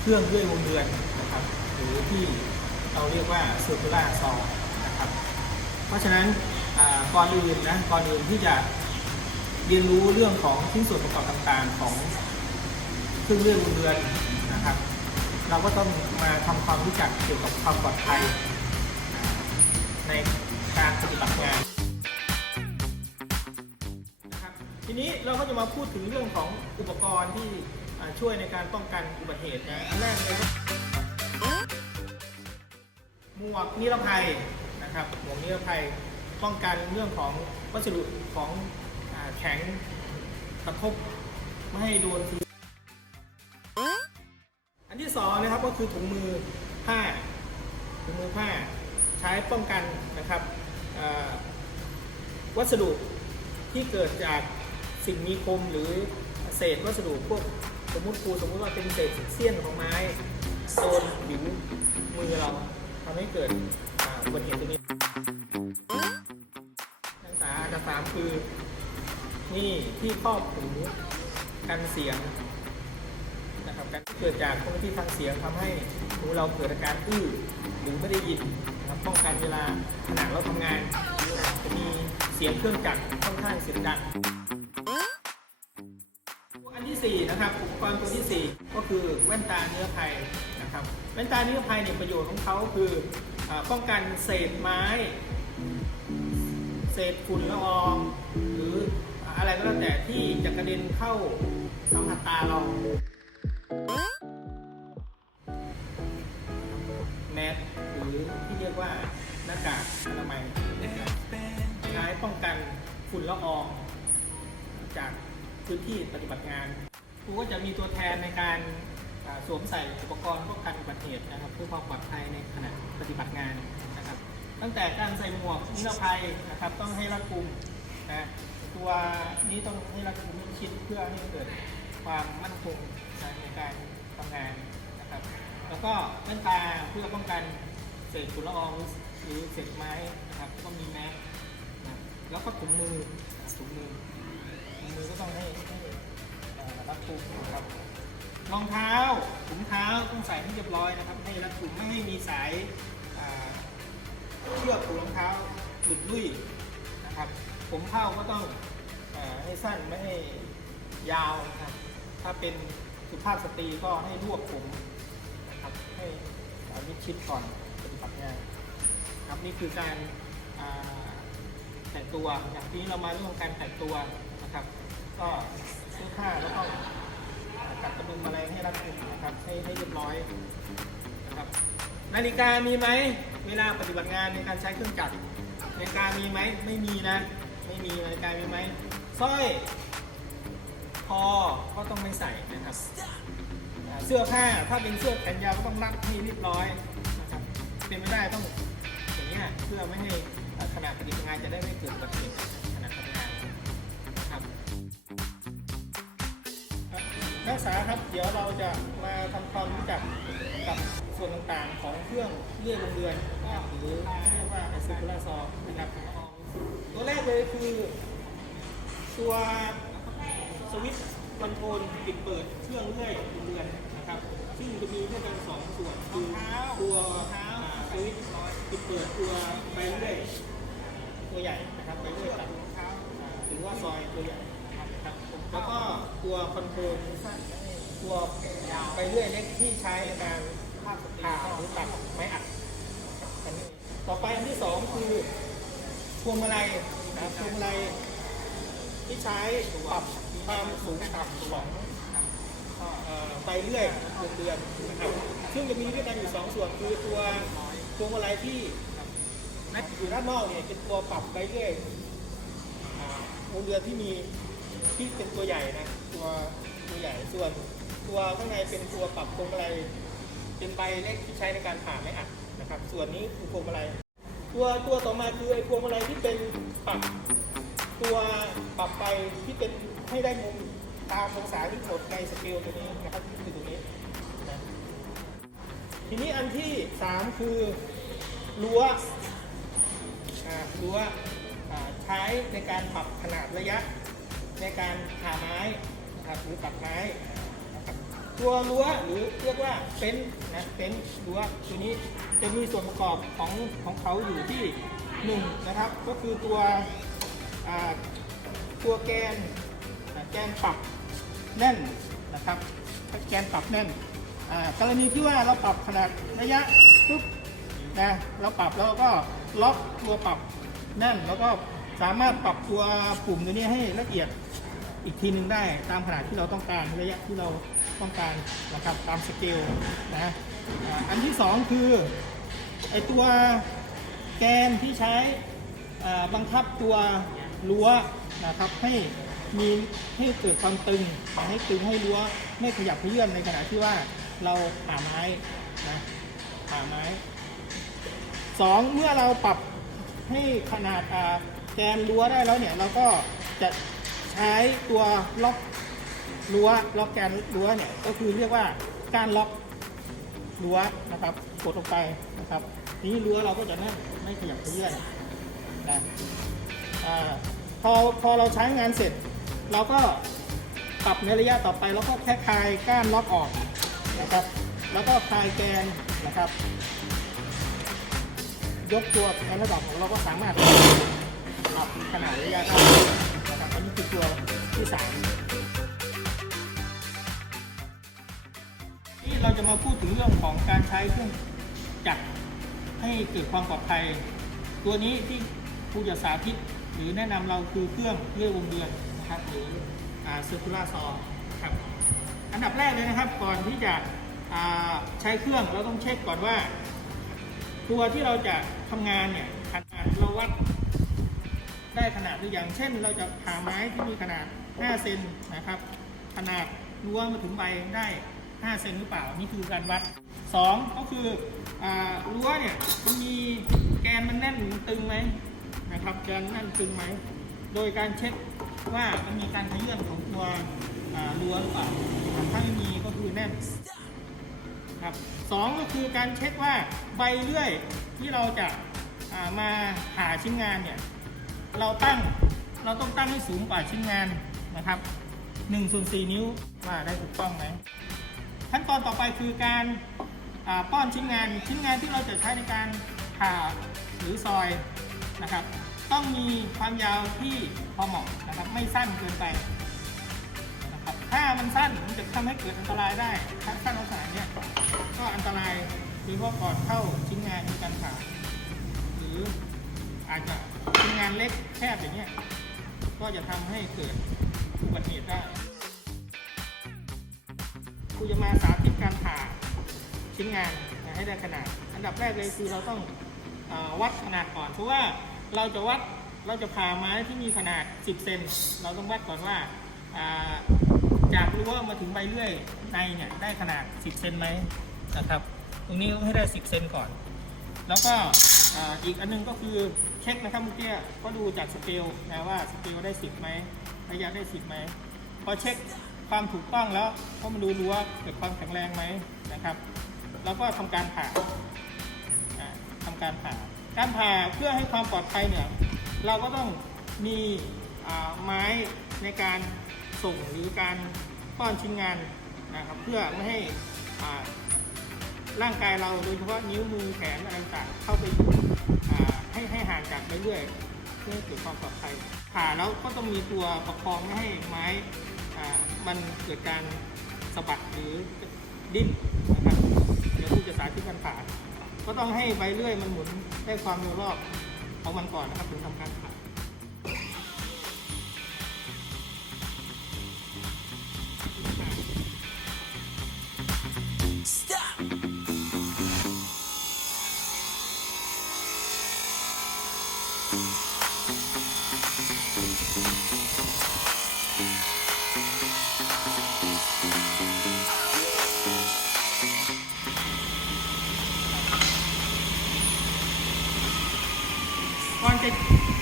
เครื่องด้วยวงเดือนนะครับ หรือที่เราเรียกว่า circular saw นะครับ เพราะฉะนั้นอ่าก่อนอื่นนะก่อนอื่นที่จะเรียนรู้เรื่องของชิ้นส่วนประกอบต่างๆของเครื่องเลื่อนวงเดือนนะครับ เราก็ต้องมาทำความรู้จักเกี่ยวกับความปลอดภัยในการปฏิบัติงาน วันนี้เราก็จะมาพูดถึงเรื่องของอุปกรณ์ที่ช่วยในการป้องกันอุบัติเหตุนะอันแรกเลยก็หมวกนิรภัยนะครับหมวกนิรภัยป้องกันเรื่องของวัสดุของอแข็งกระทบไม่ให้โดนพื้นอันที่สองนะครับก็คือถุงมือผ้าถุงมือผ้าใช้ป้องกันนะครับวัสดุที่เกิดจาก สิ่งมีคมหรือเศษวัสดุพวกสมมติครูสมมติว่าเป็นเศษเสี้ยนของไม้โดนผิวมือเราทำให้เกิดอุบัติเหตุตรงนี้อันสาอันดับสามคือ นี่ที่ครอบหูกันเสียงนะครับการเกิดจากคุณที่ฟังเสียงทำให้หูเราเกิดอาการอื้อหรือไม่ได้ยินนะครับป้องกันเวลาขณะเราทำงานจะมีเสียงเครื่องจักรค่อนข้างเสียงดัง นะครับอุปกรณ์ตัวที่สี่ก็คือแว่นตาเนื้อภัยนะครับแว่นตาเนื้อภัยเนี่ยประโยชน์ของเขาคืออป้องกันเศษไม้ เศษฝุ่นละอองหรืออะไรก็แล้วแต่ที่จะกระเด็นเข้าสัมผัสตาเราแมสหรือที่เรียกว่าหน้ากากอนามัยใช้ป้องกันฝุ่นละอองจากพื้นที่ปฏิบัติงาน รูก็จะมีตัวแทนในการสวมใส่อุปกรณ์ป้องกันอุบัติเหตุนะครับเพื่อความปลอดภัยในขณะปฏิบัติงานนะครับ ตั้งแต่การใส่หมวกนิรภัยนะครับต้องให้รัดกุมนะตัวนี้ต้องให้รัดกุมมิดชิดเพื่อให้เกิดความมั่นคงในการทำงานนะครับ แล้วก็แว่นตาเพื่อป้องกันเศษฝุ่นละอองหรือเศษไม้นะครับก็มีแมสนะแล้วก็ถุงมือถุงมือถุงมือก็ต้องให้ให้ รัดกุมนะครับรองเท้าถุงเท้าต้องใส่ให้เรียบร้อยนะครับ ให้รัดกุมไม่ให้มีสายเชือกผูกรองเท้าหลุดลุ่ยนะครับ ผมเข้าก็ต้องอให้สั้นไม่ให้ยาวนะครับ ถ้าเป็นสุภาพสตรีก็ให้รวบผมนะครับให้เอ่อมิดชิดก่อนปฏิบัติงานครับนี่คือการแต่งตัว อย่างที่เรามาเรื่องการแต่งตัวนะครับ ก็ สื้อผ้าแล้วก็กัดกระดุมอะไรให้รัดกุมนะครับให้ให้เรียบร้อยนะครับนาฬิกามีไหมเวลาปฏิบัติงานในการใช้เครื่องจักรนาฬิกามีไหมไม่มีนะไม่มีนาฬิกามีไหมสร้อยคอก็ต้องไม่ใส่นะครับ เสื้อผ้าถ้าเป็นเสื้อแขนยาวก็ต้องรัดให้เรียบร้อยนะครับเป็นไม่ได้ต้องอย่างนี้เพื่อไม่ให้ขณะปฏิบัติงานจะได้ไม่เกิดอุบัติเหตุ นักศึกษาครับเดี๋ยวเราจะมาทำความรู้จักกับส่วนต่างๆของเครื่องเลื่อนวงเดือนนะครับหรือเรียกว่าไอซิคูลาซอนะครับตัวแรกเลยคือตัวสวิตช์คอนโทรลปิดเปิดเครื่องเลื่อยวงเดือนนะครับ ซึ่งจะมีด้วยกันสองส่วนคือตัวสวิตช์ปิดเปิดตัวไปเรื่อยตัวใหญ่นะครับไปเรื่อยตัดอ่หรือว่าซอยตัวใหญ่นะครับแล้วก็ ตัวคอนโทรลตัวไปเรื่อยเล็กที่ใช้ในการผ่าหรือตัดไม้อัดอันนี้ต่อไปอันที่สองคือพวงมาลัยนะครับพวงมาลัยที่ใช้ปรับความสูงต่ำของไปเรื่อยวงเดือนนะครับซึ่งจะมีด้วยกันอยู่สองส่วนคือตัวพวงมาลัยที่นัดอยู่ด้านนอกเนี่ยเป็นตัวปรับไปเรื่อยวงเดือนที่มีที่เป็นตัวใหญ่นะ ตัวตัวใหญ่ส่วนตัวข้างในเป็นตัวปรับพวงมาลัยเป็นใบเล็กที่ใช้ในการผ่าไม้อัดนะครับ ส่วนนี้คือพวงมาลัยตัวตัวต่อมาคือไอ้พวงมาลัยที่เป็นปรับตัวปรับไปที่เป็นให้ได้มุมตามองศาที่กดในสเกลตัวนี้นะครับคือตัวนี้นะทีนี้อันที่สามคือรั้วรั้วใช้ในการปรับขนาดระยะในการผ่าไม้ นะครับหรือตัดไม้นะครับตัวรั้วหรือเรียกว่าเต็นท์นะเต็นท์รั้วตัวนี้จะมีส่วนประกอบของของเขาอยู่ที่หนึ่งนะครับ ก็คือตัวตัวแกนแกนปรับแน่นนะครับแกนปรับแน่นกรณีที่ว่าเราปรับขนาดระยะปุ๊บนะเราปรับแล้วก็ล็อกตัวปรับแน่นแล้วก็สามารถปรับตัวปุ่มตัวนี้ให้ละเอียด อีกทีหนึ่งได้ตามขนาดที่เราต้องการระยะที่เราต้องการนะครับตามสเกลนะอันที่สองคือไอตัวแกนที่ใช้บังคับตัวรั้วนะครับให้มีให้เกิดความตึงให้ตึงให้รั้วไม่ขยับเยื่อนในขณะที่ว่าเราผ่าไม้นะผ่าไม้สองเมื่อเราปรับให้ขนาดแกนรั้วได้แล้วเนี่ยเราก็จะ ใช้ตัวล็อกรั้วล็อกแกนรั้วเนี่ยก็คือเรียกว่าการล็อกรั้วนะครับกดลงไปนะครับทีนี้รั้วเราก็จะแน่ไม่ขยับเยื่อนนะพอพอเราใช้งานเสร็จ เราก็ปรับในระยะต่อไปแล้วก็แค่คลายก้านล็อกออกนะครับ แล้วก็คลายแกนนะครับ ยกตัวแอนระดับของเราก็สามารถปรับขนาดระยะได้ ตัวที่สามนี่เราจะมาพูดถึงเรื่องของการใช้เครื่องจักรให้เกิดความปลอดภัย ตัวนี้ที่ครูจะสาธิตหรือแนะนำเราคือเครื่องเลื่อยวงเดือนนะครับหรือเซอร์คูล่าซอครับอันดับแรกเลยนะครับก่อนที่จะใช้เครื่องเราต้องเช็คก่อนว่า ตัวที่เราจะทำงานเนี่ยขนาดเราวัด ได้ขนาดหรือยังเช่น เราจะผ่าไม้ที่มีขนาด 5 เซนนะครับ ขนาดรั้วมาถึงใบได้ 5 เซนหรือเปล่า นี่คือการวัด 2 ก็คืออ่ารั้วเนี่ยมันมีแกนมันแน่นตึงไหมนะครับ แกนแน่นตึงไหม โดยการเช็คว่ามันมีการขยื่นของตัวอ่ารั้วหรือเปล่า ถ้าไม่มีก็คือแน่นครับสองก็คือการเช็คว่าใบเลื่อยที่เราจะอ่ามาหาชิ้นงานเนี่ย เราตั้งเราต้องตั้งให้สูงกว่าชิ้นงานนะครับ1ส่วน4นิ้วว่าได้ถูกต้องไหมขั้นตอนต่อไปคือการป้อนชิ้นงาน ชิ้นงานที่เราจะใช้ในการผ่าหรือซอยนะครับ ต้องมีความยาวที่พอเหมาะนะครับไม่สั้นเกินไปนะครับถ้ามันสั้นมันจะทำให้เกิดอันตรายได้ ถ้าสั้นลักษณะเนี้ยก็อันตรายโดยเฉพาะก่อนเข้าชิ้นงานในการผ่า หรืออาจจะ ชิ้นงานเล็กแคบอย่างเงี้ย ก็จะทำให้เกิดอุบัติเหตุได้ครูจะมาสาธิตการผ่าชิ้นงานให้ได้ขนาด อันดับแรกเลยคือเราต้องอวัดขนาดก่อน เพราะว่าเราจะวัดเราจะผ่าไม้ที่มีขนาด 10 เซน เราต้องวัดก่อนว่าจากรั้วมาถึงใบเลื่อยในเนี่ยได้ขนาด 10 เซนไหมนะครับ ตรงนี้ต้องให้ได้ 10 เซนก่อน แล้วก็อีกอันนึงก็คือ ช็คนะครับเมื่อกี้ก็ดูจากสเกลนะว่าสเกลได้10ไหมระยะได้10ไหมพอเช็คความถูกต้องแล้วก็มาดูรั้วเกิดความแข็งแรงไหมนะครับ แล้วก็ทำการผ่าอ่าทำการผ่า การผ่าเพื่อให้ความปลอดภัยเนี่ยเราก็ต้องมีไม้ในการส่งหรือการป้อนชิ้นงานนะครับเพื่อไม่ให้ร่างกายเราโดยเฉพาะนิ้วมือแขนอะไรต่างเข้าไปอยู่อ่า ให้ให้ห่างจากไปเรื่อยเพื่อเกิดความปลอดภัยผ่าแล้วก็ต้องมีตัวประคองไม่ให้ไม้อ่ามันเกิดการสะบัดหรือดิ้นนะครับเดี๋ยวผู้จะสาธิตการผ่าก็ต้องให้ใบเลื่อยมันหมุนได้ความเร็วรอบของมันก่อนนะครับถึงทำการผ่า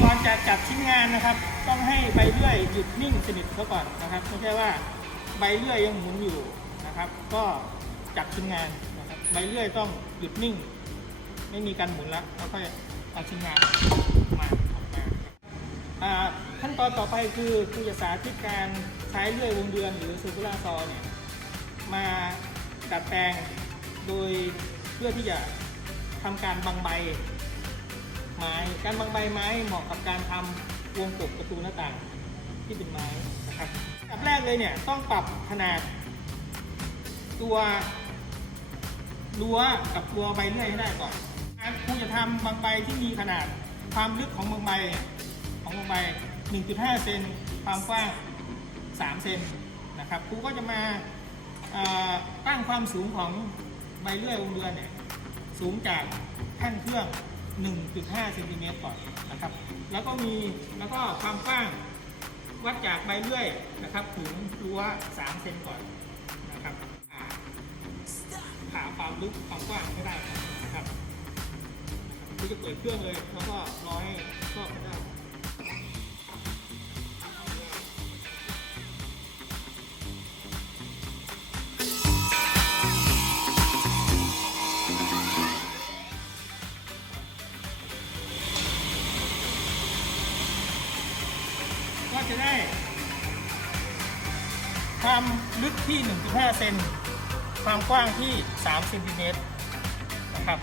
ก่อนจะจับชิ้นงานนะครับ ต้องให้ใบเลื่อยหยุดนิ่งสนิทเขาก่อนนะครับไม่ใช่ว่าใบเลื่อยยังหมุนอยู่นะครับ ก็จับชิ้นงานนะครับใบเลื่อยต้องหยุดนิ่ง ไม่มีการหมุนแล้วแล้วค่อยเอาชิ้นงานมาออกมาอ่าขั้นตอนต่อไปคือครูจะสาธิตการใช้เลื่อยวงเดือนหรือซูคูล่าซอเนี่ยมาดัดแปลงโดยเพื่อที่จะทำการบังใบ ไม้การบังใบไม้เหมาะกับการทำวงกบประตูหน้าต่างที่เป็นไม้นะครับอันแรกเลยเนี่ยต้องปรับขนาด ตัวรั้วกับตัวใบเลื่อยให้ได้ก่อนครูจะทำบางใบที่มีขนาดความลึกของบางใบของลงไป1.5 เซนความกว้าง 3 เซนนะครับครูก็จะมาตั้งความสูงของใบเลื่อยวงเดือนเนี่ยสูงจากแท่นเครื่อง 1.5เซนติเมตรก่อนนะครับ แล้วก็มีแล้วก็ความกว้างวัดจากใบเลื่อยนะครับถึงรั้ว3เซนก่อนนะครับอ่าหาความลึกความกว้างไม่ได้นะครับครูจะเปิดเครื่องเลยแล้วก็รอให้ครอบก็ได้ ที่ 1.5 เซน ความกว้างที่ 3 เซนติเมตรนะครับ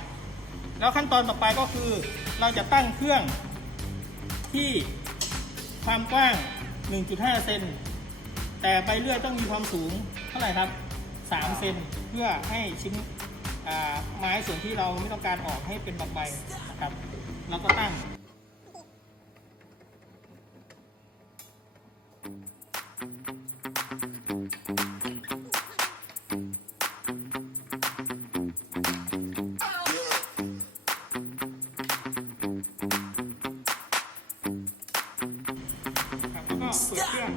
แล้วขั้นตอนต่อไปก็คือ เราจะตั้งเครื่องที่ความกว้าง 1.5 เซน แต่ใบเลื่อยต้องมีความสูงเท่าไหร่ครับ 3 เซน เพื่อให้ชิ้นไม้ส่วนที่เราไม่ต้องการออกให้เป็นบางใบนะครับ แล้วก็ตั้ง ครับแล้วก็เปิดเพื่อง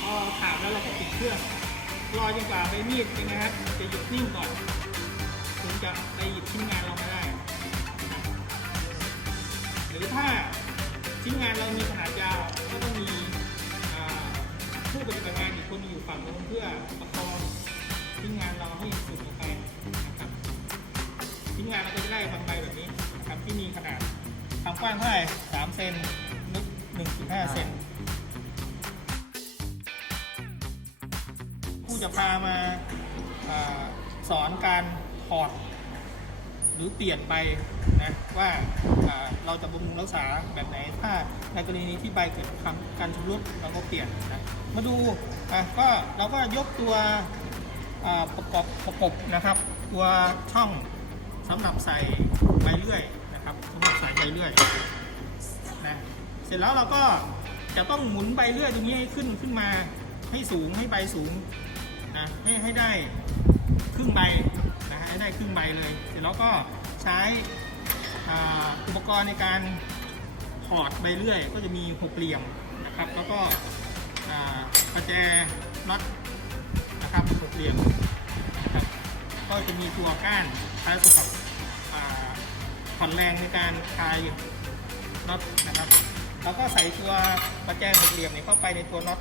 พอถามแล้วเราก็ปิดเครื่อง รอจนกว่าใบมีดนไงครับจะหยุดนิ่งก่อน บัติงานอีอยู่ฝั่งโน้นเพื่อประคองชิ้นงานเราให้สุดลงไปนะครับชิ้นงานเราก็จะได้บางใบแบบนี้นะครับที่มีขนาดความกว้างเท่าไหร่3เซนลึก1.5เซนผู้จะพามาอาสอนการถอดหรือเปลี่ยนไปนะว่าเราจะบำรุงรักษาแบบไหนถ้าในกรณีที่ใบเกิดการชำรุดเราก็เปลี่ยนนะ มาดูอะก็เราก็ยกตัวประกอบประกบนะครับ ตัวช่องสำหรับใส่ใบเลื่อยนะครับสำหรับใส่ใบเลื่อยนะเสร็จแล้วเราก็จะต้องหมุนใบเลื่อยตรงนี้ให้ขึ้นขึ้นมาให้สูงให้ใบสูงนะให้ให้ได้ครึ่งใบนะให้ได้ครึ่งใบเลย เสร็จแล้วก็ใช้อุปกรณ์ในการถอดใบเลื่อยก็จะมีหกเหลี่ยมนะครับ แล้วก็ ประแจน็อตนะครับหกเหลี่ยมนะครับก็จะมีตัวก้านใช้สำหรับผ่อนแรงในการคลายน็อตนะครับแล้วก็ใส่ตัวประแจหกเหลี่ยมเนี่ยเข้าไปในตัวน็อต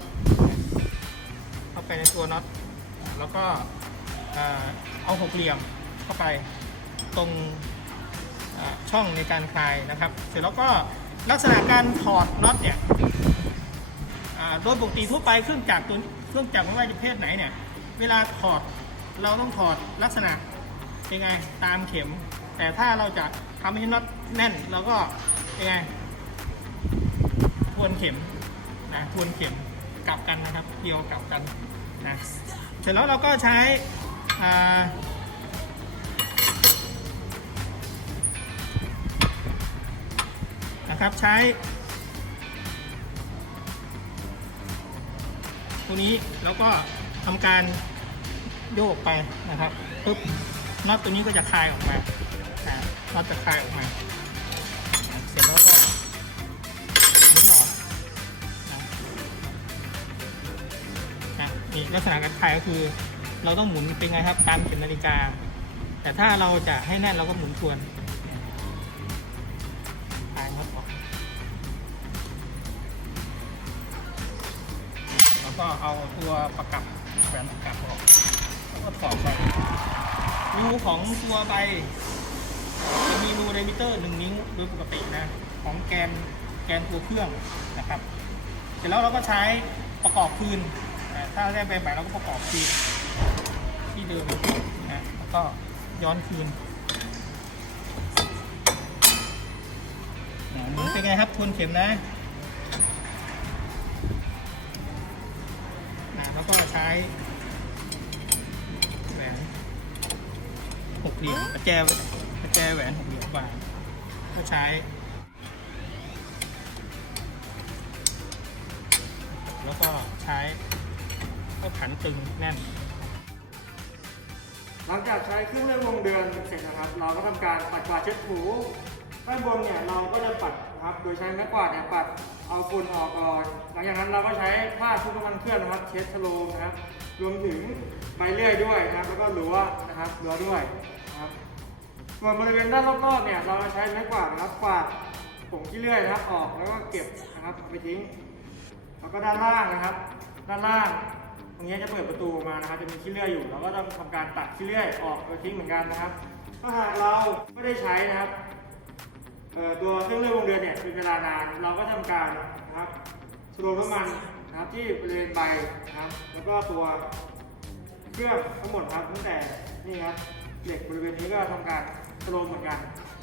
เข้าไปในตัวน็อตแล้วก็เอาหกเหลี่ยมเข้าไปตรงช่องในการคลายนะครับ เสร็จแล้วก็ลักษณะการถอดน็อตเนี่ย โดยปกติทั่วไปเครื่องจักรตัวเครื่องจักรไม่ว่าจะเพศไหนเนี่ย เวลาถอดเราต้องถอดลักษณะเป็นไงตามเข็ม แต่ถ้าเราจะทำให้น็อตแน่นเราก็เป็นไงทวนเข็มนะทวนเข็มกลับกันนะครับเดียวกลับกันนะเสร็จแล้วเราก็ใช้นะครับใช้ ตัวนี้แล้วก็ทำการโยกไปนะครับปุ๊บน็อตตัวนี้ก็จะคลายออกมาน็อตจะคลายออกมาเสร็จแล้วก็หมุนออกนะนะนี่ลักษณะการคลายก็คือ เราต้องหมุนเป็นไงครับตามเข็มนาฬิกา แต่ถ้าเราจะให้แน่นเราก็หมุนทวน ก็เอาตัวประกับแหวนประกับออกแล้วก็ถอดไปรูของตัวใบจะมีรูเดมิเตอร์หนึ่งนิ้วโดยปกตินะของแกนแกนตัวเครื่องนะครับ เสร็จแล้วเราก็ใช้ประกอบคืนถ้าได้ใบใหม่เราก็ประกอบคืนที่เดิมนะแล้วก็ย้อนคืนนะหมุนเป็นไงครับทวนเข็มนะ ก็ใช้แหวนหกเหลี่ยมประแจประแจแหวนหกเหลี่ยมวางก็ใช้ แล้วก็ใช้ก็ขันตึงแน่น หลังจากใช้เครื่องเลื่อนวงเดือนเสร็จนะครับ เราก็ทำการปัดกวาดเช็ดถูด้านบนเนี่ยเราก็จะปัด โดยใช้ไม้กวาดเนี่ยปัดเอาฝุ่นออกก่อน หลังจากนั้นเราก็ใช้ผ้าชุบน้ำมันเครื่องนะครับ เช็ดชโลมนะครับ รวมถึงใบเลื่อยด้วยนะครับ แล้วก็รั้วนะครับรั้วด้วยนะครับส่วนบริเวณด้านรอบๆเนี่ยเราจะใช้ไม้กวาดนะครับกวาดผงขี้เลื่อยนะครับออกแล้วก็เก็บนะครับเอาไปทิ้ง แล้วก็ด้านล่างนะครับ ด้านล่างตรงนี้จะเปิดประตูออกมานะครับ จะมีขี้เลื่อยอยู่เราก็ต้องทำการตัดขี้เลื่อยออกโดยทิ้งเหมือนกันนะครับถ้าหากเราไม่ได้ใช้นะครับ ตัวเครื่องเลื่อยวงเดือนเนี่ยเป็นเวลานาน เราก็ทำการนะครับสโลมน้ำมันนะครับที่บริเวณใบนะครับ แล้วก็ตัวเครื่องทั้งหมดครับตั้งแต่นี่ครับเหล็กบริเวณนี้ก็ทำการสโลมเหมือนกัน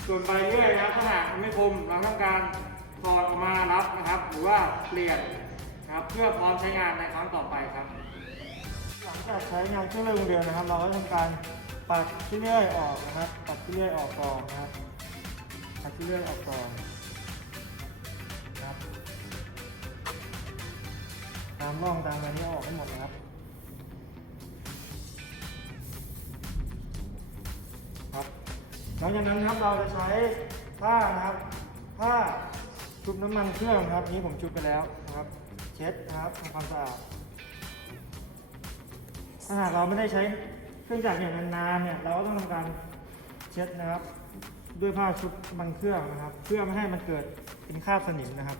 ส่วนใบเลื่อยนะครับถ้าหากไม่คมเราทำการถอดออกมารับนะครับ หรือว่าเปลี่ยนนะครับเพื่อพร้อมใช้งานในครั้งต่อไปครับ หลังจากใช้งานเครื่องเลื่อยวงเดือนนะครับ เราก็ทำการปัดขี้เลื่อยออกนะครับปัดขี้เลื่อยออกก่อนนะครับ ปัดขี้เลื่อยออกก่อนครับตามร่องตามอะไรนี้ออกให้หมดนะครับครับหลังจากนั้นครับเราจะใช้ผ้านะครับผ้าชุบน้ำมันเครื่องครับนี้ผมชุบไปแล้วนะครับ เช็ดนะครับทำความสะอาดถ้าหากเราไม่ได้ใช้เครื่องจักรอย่างนานๆเนี่ยเราก็ต้องทำการเช็ดนะครับ ด้วยผ้าชุบบังเครื่องนะครับ เพื่อไม่ให้มันเกิดเป็นคราบสนิมนะครับ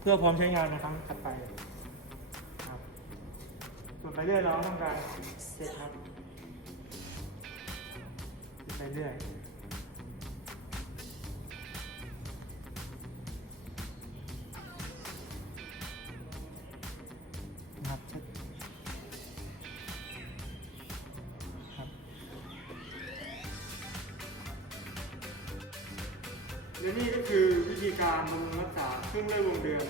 เพื่อพร้อมใช้งานในครั้งถัดไปครับส่วนไปเรื่อยเราต้องการเช็จครับไปเรื่อย และนี่ก็คือวิธีการบำรุงรักษาเครื่องเลื่อยวงเดือน